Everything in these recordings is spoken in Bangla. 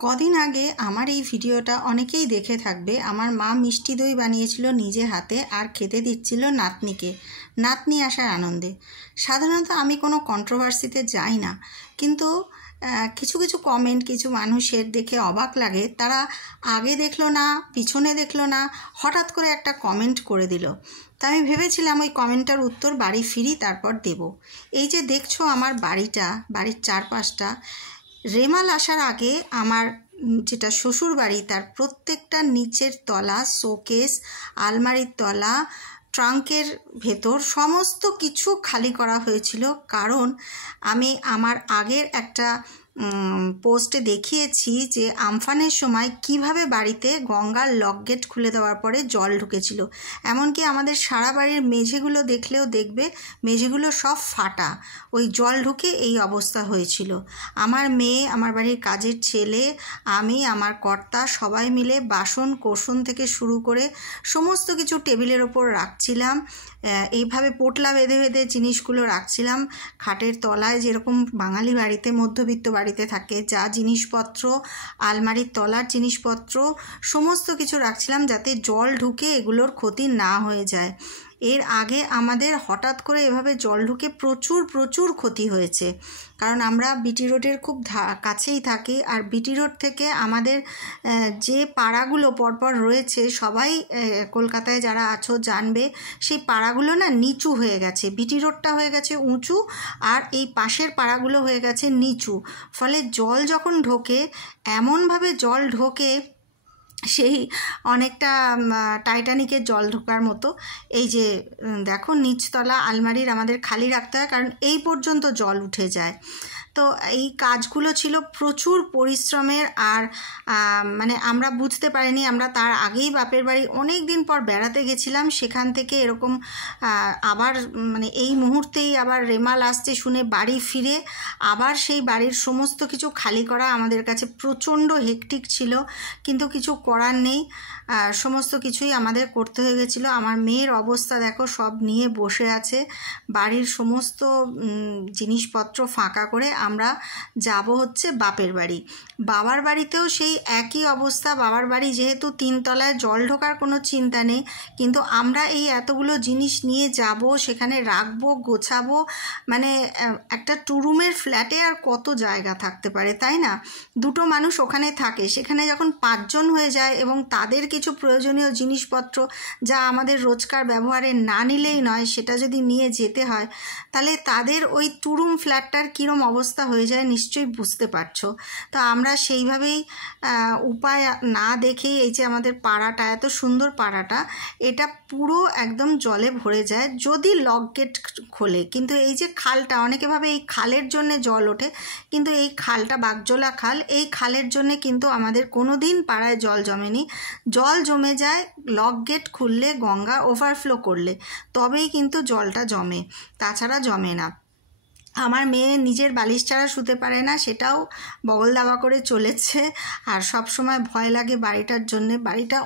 কদিন আগে আমার এই ভিডিওটা অনেকেই দেখে থাকবে। আমার মা মিষ্টি দই বানিয়েছিল নিজে হাতে আর খেতে দিচ্ছিল নাতনিকে, নাতনি আসার আনন্দে। সাধারণত আমি কোনো কন্ট্রোভার্সিতে যাই না, কিন্তু কিছু কিছু কমেন্ট কিছু মানুষের দেখে অবাক লাগে। তারা আগে দেখলো না, পিছনে দেখলো না, হঠাৎ করে একটা কমেন্ট করে দিল। তা আমি ভেবেছিলাম ওই কমেন্টটার উত্তর বাড়ি ফিরি তারপর দেব। এই যে দেখছো আমার বাড়ির চারপাশটা, রেমাল আসার আগে আমার যেটা শ্বশুর বাড়ি তার প্রত্যেকটা নিচের তলা, শোকেস, আলমারির তলা, ট্রাঙ্কের ভেতর সমস্ত কিছু খালি করা হয়েছিল। কারণ আমি আমার আগের একটা পোস্টে দেখিয়েছি যে আমফানের সময় কিভাবে বাড়িতে গঙ্গার লক গেট খুলে দেওয়ার পরে জল ঢুকেছিল। এমনকি আমাদের সারা বাড়ির মেঝেগুলো দেখলেও দেখবে মেঝেগুলো সব ফাটা, ওই জল ঢুকে এই অবস্থা হয়েছিল। আমার মেয়ে, আমার বাড়ির কাজের ছেলে, আমি, আমার কর্তা সবাই মিলে বাসন কোসন থেকে শুরু করে সমস্ত কিছু টেবিলের ওপর রাখছিলাম। এইভাবে পোটলা বেঁধে বেঁধে জিনিসগুলো রাখছিলাম। খাটের তলায় যেরকম বাঙালি বাড়িতে, মধ্যবিত্ত বাড়িতে থাকে যা জিনিসপত্র, আলমারির তলার জিনিসপত্র সমস্ত কিছু রাখছিলাম যাতে জল ঢুকে এগুলোর ক্ষতি না হয়ে যায়। এর আগে আমাদের হঠাৎ করে এভাবে জল ঢুকে প্রচুর ক্ষতি হয়েছে। কারণ আমরা বিটি রোডের খুব কাছেই থাকি, আর বিটি রোড থেকে আমাদের যে পাড়াগুলো পরপর রয়েছে, সবাই কলকাতায় যারা আছো জানবে, সেই পাড়াগুলো না নিচু হয়ে গেছে। বিটি রোডটা হয়ে গেছে উঁচু, আর এই পাশের পাড়াগুলো হয়ে গেছে নিচু। ফলে জল যখন ঢোকে, এমনভাবে জল ঢোকে সেই অনেকটা টাইটানিকের জল ঢোকার মতো। এই যে দেখো নিচতলা আলমারির আমাদের খালি রাখতে হয়, কারণ এই পর্যন্ত জল উঠে যায়। তো এই কাজগুলো ছিল প্রচুর পরিশ্রমের। আর মানে আমরা বুঝতে পারিনি, আমরা তার আগেই বাপের বাড়ি অনেক দিন পর বেড়াতে গেছিলাম। সেখান থেকে এরকম আবার মানে এই মুহূর্তেই আবার রেমাল আসছে শুনে বাড়ি ফিরে আবার সেই বাড়ির সমস্ত কিছু খালি করা আমাদের কাছে প্রচণ্ড হেকটিক ছিল, কিন্তু কিছু করার নেই। সমস্ত কিছুই আমাদের করতে হয়ে গেছিলো। আমার মেয়ের অবস্থা দেখো, সব নিয়ে বসে আছে। বাড়ির সমস্ত জিনিসপত্র ফাঁকা করে আমরা যাব হচ্ছে বাপের বাড়ি। বাবার বাড়িতেও সেই একই অবস্থা। বাবার বাড়ি যেহেতু তিনতলায়, জল ঢোকার কোনো চিন্তা নেই, কিন্তু আমরা এই এতগুলো জিনিস নিয়ে যাব, সেখানে রাখবো, গোছাবো। মানে একটা 2 রুমের ফ্ল্যাটে আর কত জায়গা থাকতে পারে, তাই না? 2টো মানুষ ওখানে থাকে, সেখানে যখন 5 জন হয়ে যায় এবং তাদের কিছু প্রয়োজনীয় জিনিসপত্র যা আমাদের রোজকার ব্যবহারে না নিলেই নয়, সেটা যদি নিয়ে যেতে হয়, তাহলে তাদের ওই 2 রুম ফ্ল্যাটটার কীরম অবস্থা হয়ে যায় নিশ্চয়ই বুঝতে পারছো। তো আমরা সেইভাবেই উপায় না দেখেই, এই যে আমাদের পাড়াটা, এত সুন্দর পাড়াটা, এটা পুরো একদম জলে ভরে যায় যদি লক গেট খোলে। কিন্তু এই যে খালটা, অনেকে ভাবে এই খালের জন্য জল ওঠে, কিন্তু এই খালটা বাগজোলা খাল, এই খালের জন্য কিন্তু আমাদের কোনো দিন পাড়ায় জল জমেনি। জল জমে যায় লক গেট খুললে, গঙ্গা ওভারফ্লো করলে, তবেই কিন্তু জলটা জমে, তাছাড়া জমে না। আমার মেয়ে নিজের বালিশ ছাড়া শুতে পারে না, সেটাও বগল দাবা করে চলেছে। আর সব সময় ভয় লাগে বাড়িটার জন্যে। বাড়িটা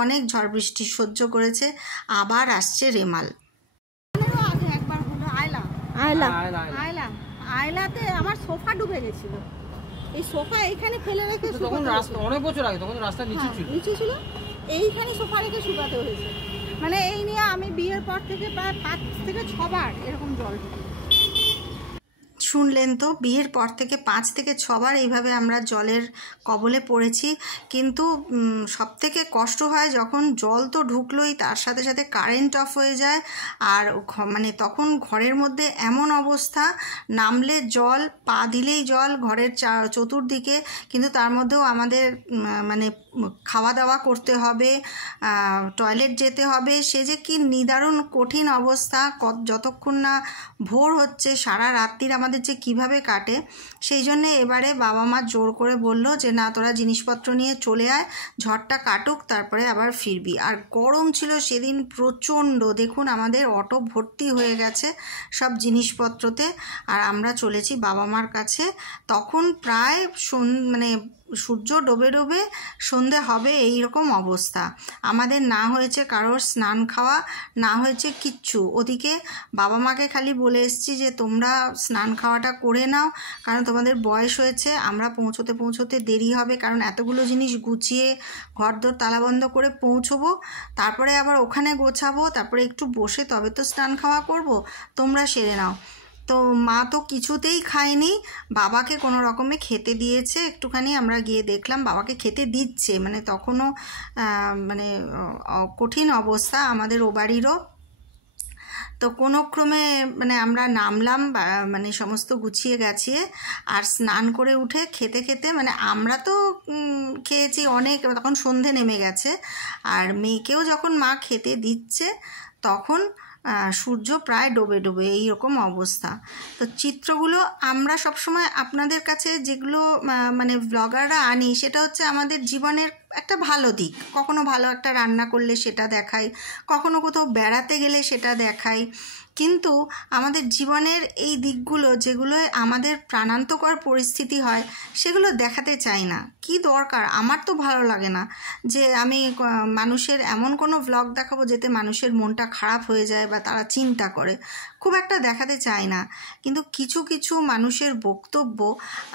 অনেক ঝড় বৃষ্টি সহ্য করেছে। আবার আসছে রেমাল। একবার হলো আয়লাতে আমার সোফা ডুবে গেছিল। এই সোফা এইখানে ফেলে রেখে, তখন রাস্তা অনেক বছর আগে, তখন রাস্তা নিচু ছিল, এইখানে সোফা রেখে শুকাতে হয়েছে। মানে এই নিয়ে আমি বিয়ের পর থেকে প্রায় 5 থেকে 6 বার এরকম জল ঢুকে। শুনলেন তো, বিয়ের পর থেকে 5 থেকে 6 বার এইভাবে আমরা জলের কবলে পড়েছি। কিন্তু সবথেকে কষ্ট হয় যখন জল তো ঢুকলোই, তার সাথে সাথে কারেন্ট অফ হয়ে যায়। আর মানে তখন ঘরের মধ্যে এমন অবস্থা, নামলে জল, পা দিলেই জল ঘরের চতুর্দিকে। কিন্তু তার মধ্যেও আমাদের মানে খাওয়া দাওয়া করতে হবে, টয়লেট যেতে হবে, সে যে কি নিদারুণ কঠিন অবস্থা। যতক্ষণ না ভোর হচ্ছে, সারা রাত্রির আমাদের যে কিভাবে কাটে। সেই জন্যে এবারে বাবা মা জোর করে বলল যে না, তোরা জিনিসপত্র নিয়ে চলে আয়, ঝড়টা কাটুক, তারপরে আবার ফিরবি। আর গরম ছিল সেদিন প্রচণ্ড। দেখুন আমাদের অটো ভর্তি হয়ে গেছে সব জিনিসপত্রতে। আর আমরা চলেছি বাবা মার কাছে। তখন প্রায় মানে সূর্য ডোবে ডোবে সন্ধে হবে এই রকম অবস্থা। আমাদের না হয়েছে কারোর স্নান খাওয়া, না হয়েছে কিচ্ছু। ওদিকে বাবা মাকে খালি বলে এসেছি যে তোমরা স্নান খাওয়াটা করে নাও, কারণ তোমাদের বয়স হয়েছে, আমরা পৌঁছতে পৌঁছতে দেরি হবে, কারণ এতগুলো জিনিস গুছিয়ে ঘরদোর তালাবন্ধ করে পৌঁছবো, তারপরে আবার ওখানে গোছাবো, তারপরে একটু বসে তবে তো স্নান খাওয়া করব, তোমরা সেরে নাও। তো মা তো কিছুতেই খায়নি, বাবাকে কোনো রকমে খেতে দিয়েছে একটুখানি। আমরা গিয়ে দেখলাম বাবাকে খেতে দিচ্ছে, মানে তখনও মানে কঠিন অবস্থা আমাদের ও বাড়িরও। তো কোনো ক্রমে মানে আমরা নামলাম, মানে সমস্ত গুছিয়ে গেছিয়ে, আর স্নান করে উঠে খেতে খেতে মানে আমরা তো খেয়েছি অনেক, তখন সন্ধে নেমে গেছে, আর মেয়েকেও যখন মা খেতে দিচ্ছে তখন সূর্য প্রায় ডোবে ডোবে এইরকম অবস্থা। তো চিত্রগুলো আমরা সবসময় আপনাদের কাছে যেগুলো মানে ব্লগাররা আনি, সেটা হচ্ছে আমাদের জীবনের একটা ভালো দিক। কখনো ভালো একটা রান্না করলে সেটা দেখাই, কখনো কোথাও বেড়াতে গেলে সেটা দেখাই, কিন্তু আমাদের জীবনের এই দিকগুলো যেগুলো আমাদের প্রাণান্তকর পরিস্থিতি হয় সেগুলো দেখাতে চাই না। কি দরকার? আমার তো ভালো লাগে না যে আমি মানুষের এমন কোনো ব্লগ দেখাবো যেতে মানুষের মনটা খারাপ হয়ে যায় বা তারা চিন্তা করে, খুব একটা দেখাতে চাই না। কিন্তু কিছু কিছু মানুষের বক্তব্য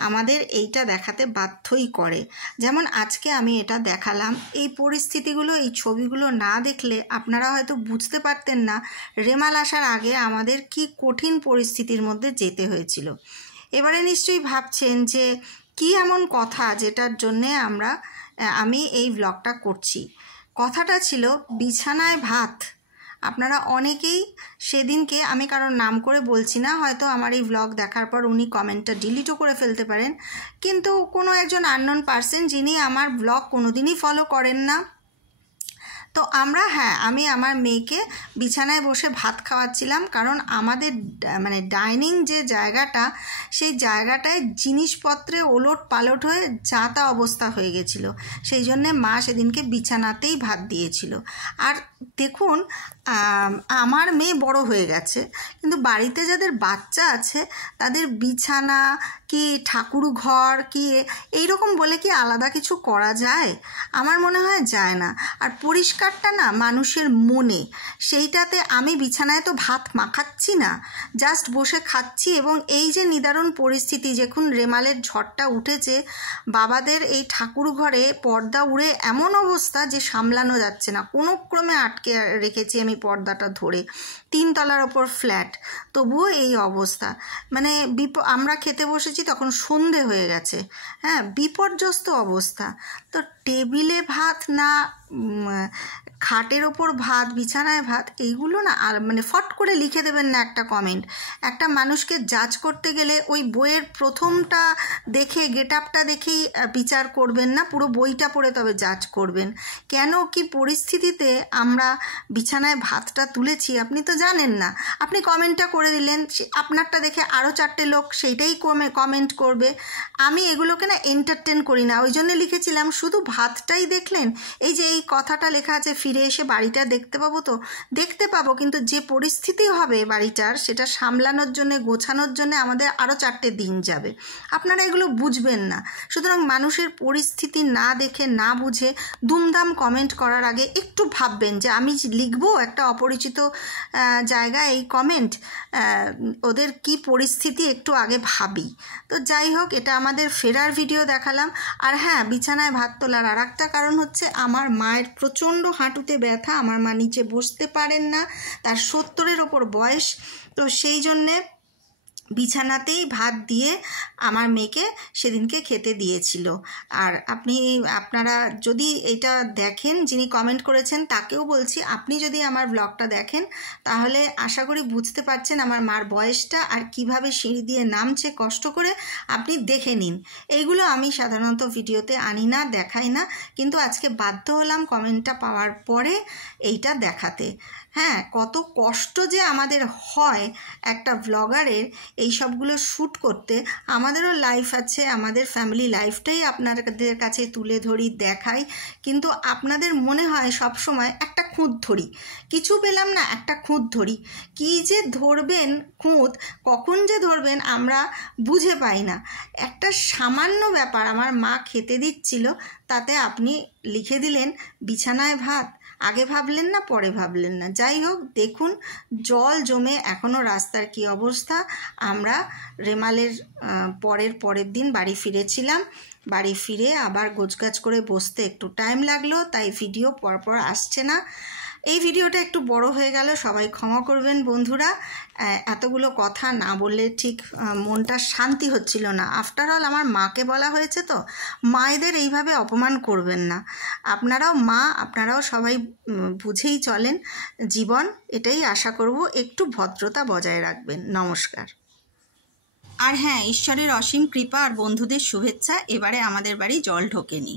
আমাদের এইটা দেখাতে বাধ্যই করে। যেমন আজকে আমি এটা দেখালাম, এই পরিস্থিতিগুলো, এই ছবিগুলো না দেখলে আপনারা হয়তো বুঝতে পারতেন না রেমাল আসার আগে আমাদের কি কঠিন পরিস্থিতির মধ্যে যেতে হয়েছিল। এবারে নিশ্চয়ই ভাবছেন যে কি এমন কথা যেটার জন্যে আমি এই ব্লগটা করছি। কথাটা ছিল বিছানায় ভাত। আপনারা অনেকেই সেদিনকে, আমি কারোর নাম করে বলছি না, হয়তো আমার এই ব্লগ দেখার পর উনি কমেন্টটা ডিলিটও করে ফেলতে পারেন, কিন্তু কোনো একজন আননোন পার্সন যিনি আমার ব্লগ কোনোদিনই ফলো করেন না, তো আমি আমার মেয়েকে বিছানায় বসে ভাত খাওয়াচ্ছিলাম, কারণ আমাদের মানে ডাইনিং যে জায়গাটা, সেই জায়গাটায় জিনিসপত্রে ওলট পালট হয়ে যা তা অবস্থা হয়ে গেছিলো। সেই জন্যে মা সেদিনকে বিছানাতেই ভাত দিয়েছিল। আর দেখুন, আমার মেয়ে বড় হয়ে গেছে, কিন্তু বাড়িতে যাদের বাচ্চা আছে তাদের বিছানা কি ঠাকুর ঘর কি এইরকম বলে কি আলাদা কিছু করা যায়? আমার মনে হয় যায় না। আর পরিষ্কারটা না মানুষের মনে, সেইটাতে আমি বিছানায় তো ভাত মাখাচ্ছি না, জাস্ট বসে খাচ্ছি। এবং এই যে নিদারুণ পরিস্থিতি, যখন রেমালের ঝড়টা উঠেছে, বাবাদের এই ঠাকুর ঘরে পর্দা উড়ে এমন অবস্থা যে সামলানো যাচ্ছে না, কোনো ক্রমে আটকে রেখেছি আমি পর্দাটা ধরে। 3 তলার ওপর ফ্ল্যাট, তবুও এই অবস্থা। মানে আমরা খেতে বসেছি তখন সন্ধে হয়ে গেছে, হ্যাঁ, বিপর্যস্ত অবস্থা। তো টেবিলে ভাত না, খাটের ওপর ভাত, বিছানায় ভাত, এইগুলো না আর মানে ফট করে লিখে দেবেন না একটা কমেন্ট। একটা মানুষকে জাজ করতে গেলে ওই বইয়ের প্রথমটা দেখে, গেট আপটা দেখেই বিচার করবেন না, পুরো বইটা পড়ে তবে জাজ করবেন। কেন কি পরিস্থিতিতে আমরা বিছানায় ভাতটা তুলেছি আপনি তো জানেন না, আপনি কমেন্টটা করে দিলেন, আপনারটা দেখে আরও 4টে লোক সেইটাই কমেন্ট করবে। আমি এগুলোকে না এন্টারটেন করি না, ওই জন্য লিখেছিলাম শুধু ভাতটাই দেখলেন। এই যে এই কথাটা লেখা আছে, ফিরে এসে বাড়িটা দেখতে পাবো, তো দেখতে পাবো, কিন্তু যে পরিস্থিতি হবে বাড়িটার, সেটা সামলানোর জন্য, গোছানোর জন্য আমাদের আরও 4টে দিন যাবে। আপনারা এগুলো বুঝবেন না। সুতরাং মানুষের পরিস্থিতি না দেখে, না বুঝে দুমদাম কমেন্ট করার আগে একটু ভাববেন যে আমি লিখবো একটা অপরিচিত জায়গায় এই কমেন্ট, ওদের কি পরিস্থিতি একটু আগে ভাবি। তো যাই হোক, এটা আমাদের ফেরার ভিডিও দেখালাম। আর হ্যাঁ, বিছানায় ভাত তোলার আর একটা কারণ হচ্ছে আমার মায়ের প্রচণ্ড হাঁটুতে ব্যথা, আমার মা নিচে বসতে পারেন না, তার 70-এর ওপর বয়স, তো সেই জন্যে বিছানাতেই ভাত দিয়ে আমার মেয়েকে সেদিনকে খেতে দিয়েছিল। আর আপনারা যদি এটা দেখেন, যিনি কমেন্ট করেছেন তাকেও বলছি, আপনি যদি আমার ব্লগটা দেখেন তাহলে আশা করি বুঝতে পারছেন আমার মার বয়সটা আর কিভাবে সিঁড়ি দিয়ে নামছে কষ্ট করে, আপনি দেখে নিন। এইগুলো আমি সাধারণত ভিডিওতে আনি না, দেখাই না, কিন্তু আজকে বাধ্য হলাম কমেন্টটা পাওয়ার পরে এইটা দেখাতে। হ্যাঁ, কত কষ্ট যে আমাদের হয় একটা ব্লগারের, এই সবগুলো শ্যুট করতে। আমাদেরও লাইফ আছে, আমাদের ফ্যামিলি লাইফটাই আপনাদের কাছে তুলে ধরি, দেখাই, কিন্তু আপনাদের মনে হয় সব সময় একটা খুঁত ধরি, কিছু পেলাম না একটা খুঁত ধরি। কী যে ধরবেন খুঁত, কখন যে ধরবেন আমরা বুঝে পাই না। একটা সামান্য ব্যাপার, আমার মা খেতে দিচ্ছিল, তাতে আপনি লিখে দিলেন বিছানায় ভাত। আগে ভাবলেন না, পরে ভাবলেন না। যাই হোক, দেখুন জল জমে এখনও রাস্তার কি অবস্থা। আমরা রেমালের পরের দিন বাড়ি ফিরেছিলাম। বাড়ি ফিরে আবার গোছগাছ করে বসতে একটু টাইম লাগলো, তাই ভিডিও পরপর আসছে না। এই ভিডিওটা একটু বড় হয়ে গেল, সবাই ক্ষমা করবেন বন্ধুরা। এতগুলো কথা না বললে ঠিক মনটা শান্তি হচ্ছিল না। আফটার অল আমার মাকে বলা হয়েছে, তো মায়েদের এইভাবে অপমান করবেন না। আপনারাও মা, আপনারাও সবাই বুঝেই চলেন জীবন, এটাই আশা করব। একটু ভদ্রতা বজায় রাখবেন। নমস্কার। আর হ্যাঁ, ঈশ্বরের অসীম কৃপা আর বন্ধুদের শুভেচ্ছা, এবারে আমাদের বাড়ি জল ঢোকেনি।